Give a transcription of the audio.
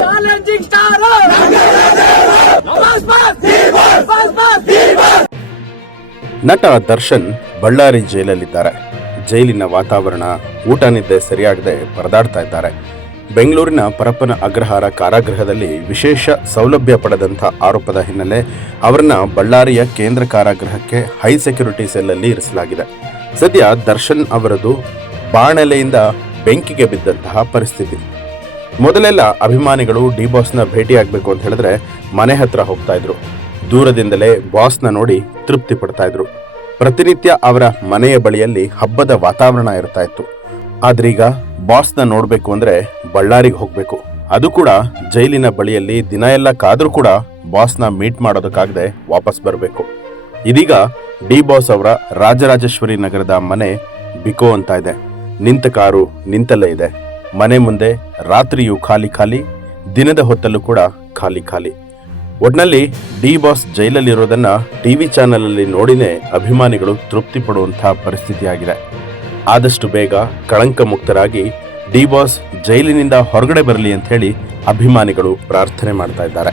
Challenging star bus ನಟ ದರ್ಶನ್ ಬಳ್ಳಾರಿ ಜೈಲಲ್ಲಿದ್ದಾರೆ. ಜೈಲಿನ ವಾತಾವರಣ, ಊಟ ನಿದ್ದೆ ಸರಿಯಾಗದೆ ಪರದಾಡ್ತಾ ಇದ್ದಾರೆ. ಬೆಂಗಳೂರಿನ ಪರಪ್ಪನ ಅಗ್ರಹಾರ ಕಾರಾಗೃಹದಲ್ಲಿ ವಿಶೇಷ ಸೌಲಭ್ಯ ಪಡೆದಂಥ ಆರೋಪದ ಹಿನ್ನೆಲೆ ಅವರನ್ನ ಬಳ್ಳಾರಿಯ ಕೇಂದ್ರ ಕಾರಾಗೃಹಕ್ಕೆ ಹೈ ಸೆಕ್ಯೂರಿಟಿ ಸೆಲ್ಲಲ್ಲಿ ಇರಿಸಲಾಗಿದೆ. ಸದ್ಯ ದರ್ಶನ್ ಅವರದು ಬಾಣಲೆಯಿಂದ ಬೆಂಕಿಗೆ ಬಿದ್ದಂತಹ ಪರಿಸ್ಥಿತಿ. ಮೊದಲೆಲ್ಲ ಅಭಿಮಾನಿಗಳು ಡಿ ಬಾಸ್ನ ಭೇಟಿಯಾಗಬೇಕು ಅಂತ ಹೇಳಿದ್ರೆ ಮನೆ ಹತ್ರ ಹೋಗ್ತಾ ಇದ್ರು. ದೂರದಿಂದಲೇ ಬಾಸ್ನ ನೋಡಿ ತೃಪ್ತಿ ಪಡ್ತಾ ಇದ್ರು. ಪ್ರತಿನಿತ್ಯ ಅವರ ಮನೆಯ ಬಳಿಯಲ್ಲಿ ಹಬ್ಬದ ವಾತಾವರಣ ಇರ್ತಾ ಇತ್ತು. ಆದ್ರೀಗ ಬಾಸ್ನ ನೋಡಬೇಕು ಅಂದ್ರೆ ಬಳ್ಳಾರಿಗೆ ಹೋಗ್ಬೇಕು. ಅದು ಕೂಡ ಜೈಲಿನ ಬಳಿಯಲ್ಲಿ ದಿನ ಎಲ್ಲ ಕಾದರೂ ಕೂಡ ಬಾಸ್ನ ಮೀಟ್ ಮಾಡೋದಕ್ಕಾಗದೆ ವಾಪಸ್ ಬರಬೇಕು. ಇದೀಗ ಡಿ ಬಾಸ್ ಅವರ ರಾಜರಾಜೇಶ್ವರಿ ನಗರದ ಮನೆ ಬಿಕೋ ಅಂತ ಇದೆ. ನಿಂತ ಕಾರು ನಿಂತಲ್ಲೇ ಇದೆ. ಮನೆ ಮುಂದೆ ರಾತ್ರಿಯೂ ಖಾಲಿ ಖಾಲಿ, ದಿನದ ಹೊತ್ತಲ್ಲೂ ಕೂಡ ಖಾಲಿ ಖಾಲಿ. ಒಟ್ನಲ್ಲಿ ಡಿ ಬಾಸ್ ಜೈಲಲ್ಲಿರೋದನ್ನ ಟಿ ವಿ ಅಲ್ಲಿ ನೋಡಿನೇ ಅಭಿಮಾನಿಗಳು ತೃಪ್ತಿ ಪಡುವಂತಹ ಪರಿಸ್ಥಿತಿಯಾಗಿದೆ. ಆದಷ್ಟು ಬೇಗ ಕಳಂಕ ಮುಕ್ತರಾಗಿ ಡಿ ಬಾಸ್ ಜೈಲಿನಿಂದ ಹೊರಗಡೆ ಬರಲಿ ಅಂತ ಹೇಳಿ ಅಭಿಮಾನಿಗಳು ಪ್ರಾರ್ಥನೆ ಮಾಡ್ತಾ ಇದ್ದಾರೆ.